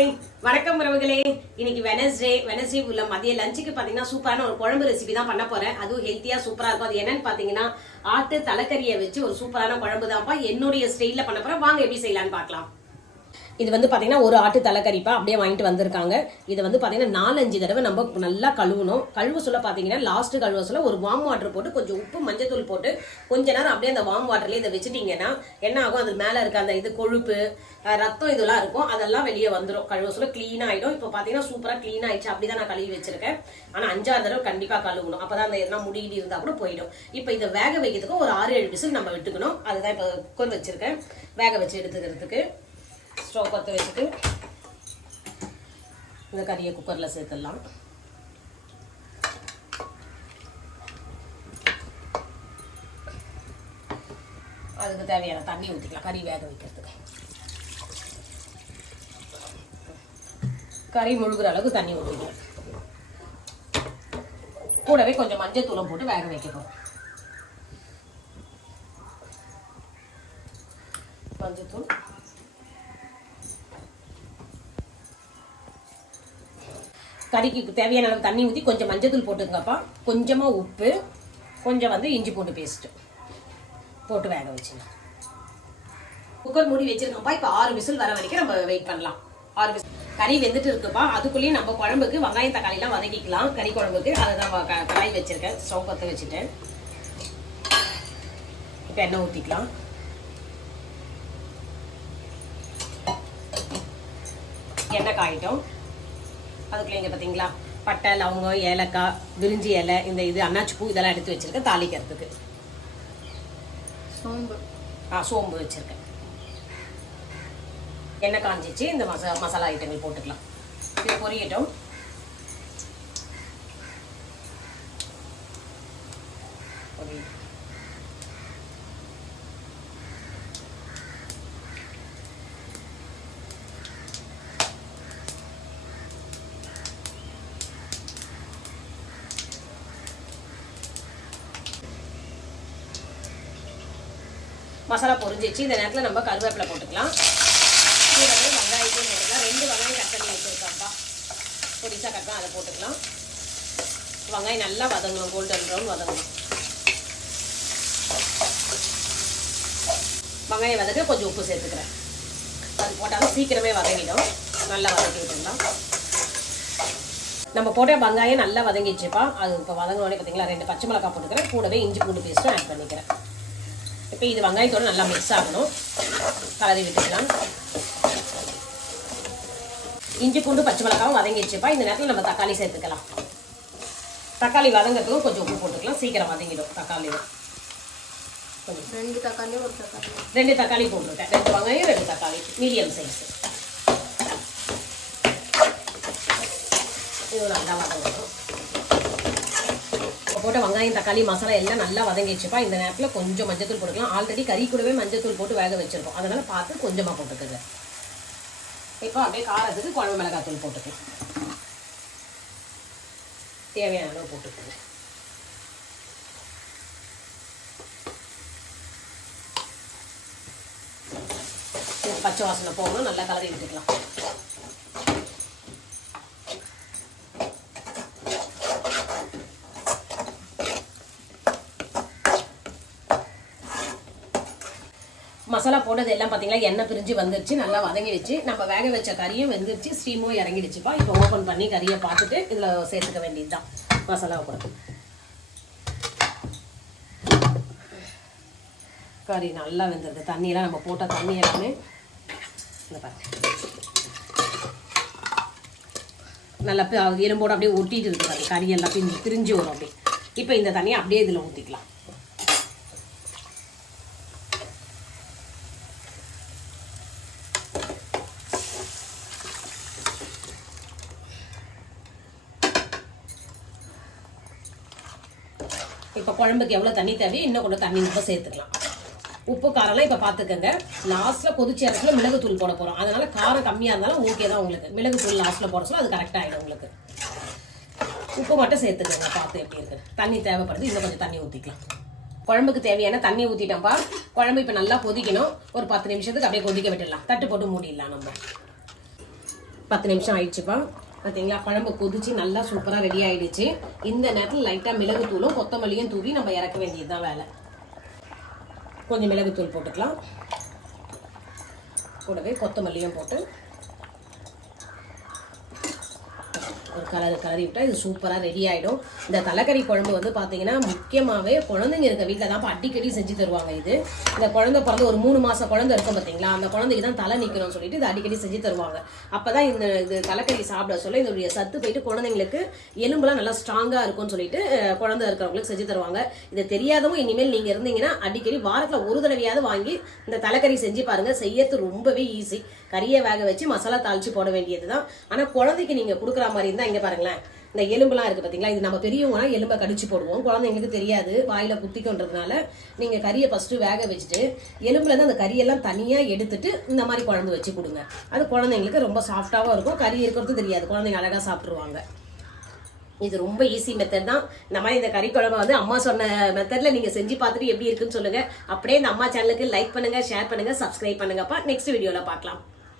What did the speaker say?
Hi வணக்கம் உறவுகளே. இன்னைக்கு வெனஸ்டே வெனஸ்டே உள்ள மதிய லஞ்சுக்கு பாத்தீங்கன்னா சூப்பரான ஒரு குழம்பு ரெசிபி தான் பண்ண போறேன். அதுவும் ஹெல்த்தியா சூப்பரா இருக்கும். அது என்னன்னு பாத்தீங்கன்னா ஆட்டு தலைக்கறியை வச்சு ஒரு சூப்பரான குழம்பு தான்ப்பா என்னுடைய ஸ்டைல்ல பண்ண போறேன். வாங்க எப்படி செய்யலாம்னு பார்க்கலாம். இது வந்து பார்த்தீங்கன்னா ஒரு ஆட்டு தலைக்கறிப்பா அப்படியே வாங்கிட்டு வந்திருக்காங்க. இதை வந்து பார்த்தீங்கன்னா நாலஞ்சு தடவை நம்ம நல்லா கழுவணும். கழுவ சொல்ல பார்த்தீங்கன்னா லாஸ்ட்டு கழுவ சொல்ல ஒரு வார்ம் வாட்டர் போட்டு கொஞ்சம் உப்பு மஞ்சத்தூள் போட்டு கொஞ்ச நேரம் அப்படியே அந்த வார்ம் வாட்டர்லேயே இதை வச்சுட்டீங்கன்னா என்ன ஆகும்? அது மேலே இருக்க அந்த இது கொழுப்பு ரத்தம் இதெல்லாம் இருக்கும். அதெல்லாம் வெளியே வந்துடும் கழுவ சொல்ல க்ளீன் ஆகிடும் இப்போ பார்த்தீங்கன்னா சூப்பராக க்ளீன் ஆயிடுச்சு. அப்படிதான் நான் கழுவி வச்சிருக்கேன். ஆனால் அஞ்சாறு தடவை கண்டிப்பாக கழுவணும். அப்போ தான் அந்த எதனா முடியிட்டு இருந்தால் கூட போயிடும். இப்போ இதை வேக வைக்கிறதுக்கு ஒரு ஆறு ஏழு விசில் நம்ம விட்டுக்கணும். அதுதான் இப்போ குக்கர் வச்சிருக்கேன். வேக வச்சு எடுத்துக்கிறதுக்கு. ஸ்டவ் பற்ற வச்சுட்டு இந்த கறியை குக்கரில் சேர்த்துடலாம். அதுக்கு தேவையான தண்ணி ஊற்றிக்கலாம் கறி வேக வைக்கிறதுக்கு. கறி முழுகிற அளவுக்கு தண்ணி ஊற்றிக்கலாம் கூடவே கொஞ்சம் மஞ்சள் தூளம் போட்டு வேக வைக்கணும் மஞ்சத்தூள் மஞ்சள் தூள். கறிக்கு தேவையான அளவு தண்ணி ஊற்றி கொஞ்சம் மஞ்சத்தூள் போட்டுங்கப்பா கொஞ்சமாக உப்பு கொஞ்சம் வந்து இஞ்சி பூண்டு பேஸ்ட்டு போட்டு வேக வச்சுக்கலாம் குக்கர் மூடி வச்சுருக்கோம்ப்பா. இப்போ ஆறு விசில் வர வரைக்கும் நம்ம வெயிட் பண்ணலாம். ஆறு விசில். கறி வெந்துட்டு இருக்குப்பா. அதுக்குள்ளேயும் நம்ம குழம்புக்கு வெங்காயம் தக்காளிலாம் வதக்கிக்கலாம். கறி குழம்புக்கு. அதை தான் க- கடாய் வச்சுருக்கேன். ஸ்டவ் பற்ற வச்சுட்டேன். இப்போ எண்ணெய் ஊற்றிக்கலாம் எண்ணெய் காயிட்டோம். அதுக்குள்ள இங்கே பார்த்தீங்களா பட்டை லவங்கம் ஏலக்காய் விரிஞ்சி இலை இந்த இது அன்னாச்சி பூ இதெல்லாம் எடுத்து வச்சிருக்கேன் தாளிக்கிறதுக்கு. சோம்பு. ஆ சோம்பு வச்சிருக்கேன். எண்ணெய் காஞ்சிச்சு இந்த மசா மசாலா ஐட்டங்கள் போட்டுக்கலாம். இது பொரியட்டும். மசாலா பொரிஞ்சிச்சு. இந்த நேரத்தில் நம்ம கருவேப்பிலை போட்டுக்கலாம். கூடவே வெங்காயத்தையும் போட்டுக்கலாம். ரெண்டு வெங்காயம் கட் பண்ணி வச்சுருக்காப்பா பொடிசா கட் அதை போட்டுக்கலாம். வெங்காயம் நல்லா வதங்கணும். கோல்டன் ப்ரௌன் வதங்கணும். வெங்காயம் வதக்க கொஞ்சம் உப்பு சேர்த்துக்கிறேன். அது போட்டாலும் சீக்கிரமே வதங்கிடும். நல்லா வதக்கி விட்டுடலாம். நம்ம போட்ட வெங்காயம் நல்லா வதங்கிச்சுப்பா அது இப்போ வதங்கினோடனே பார்த்தீங்களா ரெண்டு பச்சை மிளகாய் போட்டுக்கிறேன். கூடவே இஞ்சி பூண்டு பேஸ்ட்டும் ஆட் பண்ணிக்கிறேன். இப்போ இது வெங்காயத்தோட நல்லா மிக்ஸ் ஆகணும். கலரி விட்டுக்கலாம். இஞ்சி பூண்டு பச்சை மிளகாவும் வதங்கிடுச்சுப்பா. இந்த நேரத்தில் நம்ம தக்காளி சேர்த்துக்கலாம். தக்காளி வதங்கிறதுக்கும் கொஞ்சம் உப்பு போட்டுக்கலாம். சீக்கிரம் வதங்கிடும் தக்காளி. கொஞ்சம் ரெண்டு தக்காளி ஒரு தக்காளி. ரெண்டு தக்காளி போட்டிருக்கேன். ரெண்டு வெங்காயம் ரெண்டு தக்காளி. மீடியம் சைஸ் இது நல்லா வதங்கணும் போட்ட வெங்காயம் தக்காளி மசாலா எல்லாம் நல்லா வதங்கிச்சுப்பா இந்த நேரத்தில் கொஞ்சம் மஞ்சத்தூள் போட்டுக்கலாம். ஆல்ரெடி கறி கூடவே மஞ்சத்தூள் போட்டு வேக வச்சிருக்கோம். அதனால பார்த்து கொஞ்சமாக போட்டுக்குது இப்போ அப்படியே காரத்துக்கு குழம்பு மிளகாய் தூள் போட்டுக்கலாம். தேவையான அளவு போட்டுக்கோங்க. பச்சை வாசனை போகணும். நல்லா கலரி விட்டுக்கலாம். மசாலா போட்டது எல்லாம் பார்த்தீங்களா எண்ணெய் பிரிஞ்சு வந்துருச்சு நல்லா வதங்கி வச்சு நம்ம வேக வச்ச கறியும் வெந்துருச்சு ஸ்டீமும் இறங்கிடுச்சுப்பா. இப்போ ஓப்பன் பண்ணி கறியை பார்த்துட்டு இதில் சேர்த்துக்க வேண்டியது தான் மசாலாவை கூட. கறி நல்லா வெந்திருக்கு தண்ணியெல்லாம் நம்ம போட்ட தண்ணி எல்லாமே இந்த பாருங்க. நல்லா பி- அப்படியே ஒட்டிட்டு இருக்கு கறி எல்லாம் பிரிஞ்சு பிரிஞ்சு வரும் அப்படியே. இப்போ இந்த தண்ணியை அப்படியே இதில் ஊற்றிக்கலாம் இப்போ குழம்புக்கு எவ்வளோ தண்ணி தேவையோ இன்னும் கொஞ்சம் தண்ணி மட்டும் சேர்த்துக்கலாம். உப்பு காரம்லாம் இப்போ பார்த்துக்கங்க லாஸ்ட்டில் கொதிச்ச இடத்துல மிளகுத்தூள் போட போகிறோம் அதனால காரம் கம்மியாக இருந்தாலும் ஓகே தான் உங்களுக்கு. மிளகுத்தூள் லாஸ்ட்டில் போட சொல்ல அது கரெக்டாக ஆகிடும் உங்களுக்கு. உப்பு மட்டும் சேர்த்துக்கோங்க பார்த்து எப்படி இருக்குது தண்ணி தேவைப்படுது இன்னும் கொஞ்சம் தண்ணி ஊற்றிக்கலாம் குழம்புக்கு தேவையான தண்ணி ஊற்றிட்டோம்ப்பா குழம்பு இப்போ நல்லா கொதிக்கணும். ஒரு பத்து நிமிஷத்துக்கு அப்படியே கொதிக்க விட்டுடலாம். தட்டு போட்டு மூடிடலாம் நம்ம. பத்து நிமிஷம் ஆயிடுச்சுப்பா. பார்த்தீங்களா குழம்பு கொதிச்சு நல்லா சூப்பராக ரெடி ஆகிடுச்சு இந்த நேரத்தில் லைட்டாக மிளகுத்தூளும் கொத்தமல்லியும் தூவி நம்ம இறக்க வேண்டியதுதான் வேலை. கொஞ்சம் மிளகுத்தூள் போட்டுக்கலாம். கூடவே கொத்தமல்லியும் போட்டு ஒரு கலர் கலரி விட்டால் இது சூப்பராக ரெடி ஆகிடும் இந்த தலைக்கறி குழம்பு வந்து பார்த்தீங்கன்னா முக்கியமாகவே குழந்தைங்க இருக்க வீட்டில் தான் அடிக்கடி செஞ்சு தருவாங்க இது. இந்த குழந்தை பிறந்து ஒரு மூணு மாதம் குழந்தை இருக்கும் பார்த்தீங்களா அந்த குழந்தைக்கு தான் தலை நிற்கணும்னு சொல்லிட்டு இது அடிக்கடி செஞ்சு தருவாங்க. அப்போ தான் இந்த இது தலைக்கறி சாப்பிட சொல்ல இதோடைய சத்து போயிட்டு குழந்தைங்களுக்கு எலும்புலாம் நல்லா ஸ்ட்ராங்காக இருக்கும்னு சொல்லிட்டு குழந்தை இருக்கிறவங்களுக்கு செஞ்சு தருவாங்க. இது தெரியாதவங்க இனிமேல் நீங்கள் இருந்தீங்கன்னா அடிக்கடி வாரத்தில் ஒரு தடவையாவது வாங்கி இந்த தலைக்கறி செஞ்சு பாருங்கள் செய்யறது ரொம்பவே ஈஸி கறியை வேக வச்சு மசாலா தாளிச்சு போட வேண்டியது தான் ஆனால் குழந்தைக்கு நீங்கள் கொடுக்குற மாதிரி இருந்தால் இங்கே பாருங்களேன். இந்த எலும்புலாம் இருக்குது பார்த்தீங்களா இது நம்ம பெரியவங்கன்னா எலும்பை கடிச்சு போடுவோம். குழந்தைங்களுக்கு தெரியாது. வாயில் குத்திக்கொன்றதுனால நீங்கள் கறியை ஃபஸ்ட்டு வேக வச்சுட்டு எலும்புலேருந்து அந்த கறியெல்லாம் தனியாக எடுத்துட்டு இந்த மாதிரி குழம்பு வச்சு கொடுங்க. அது குழந்தைங்களுக்கு ரொம்ப சாஃப்டாகவும் இருக்கும். கறி இருக்கிறது தெரியாது. குழந்தைங்க அழகாக சாப்பிட்ருவாங்க இது ரொம்ப ஈஸி மெத்தட் தான். இந்த மாதிரி இந்த கறி குழம்பு வந்து அம்மா சொன்ன மெத்தடில் நீங்கள் செஞ்சு பார்த்துட்டு எப்படி இருக்குன்னு சொல்லுங்க. அப்படியே இந்த அம்மா சேனலுக்கு லைக் பண்ணுங்க ஷேர் பண்ணுங்க சப்ஸ்கிரைப் பண்ணுங்கப்பா. நெக்ஸ்ட் வீடியோவில் பார்க்கலாம்.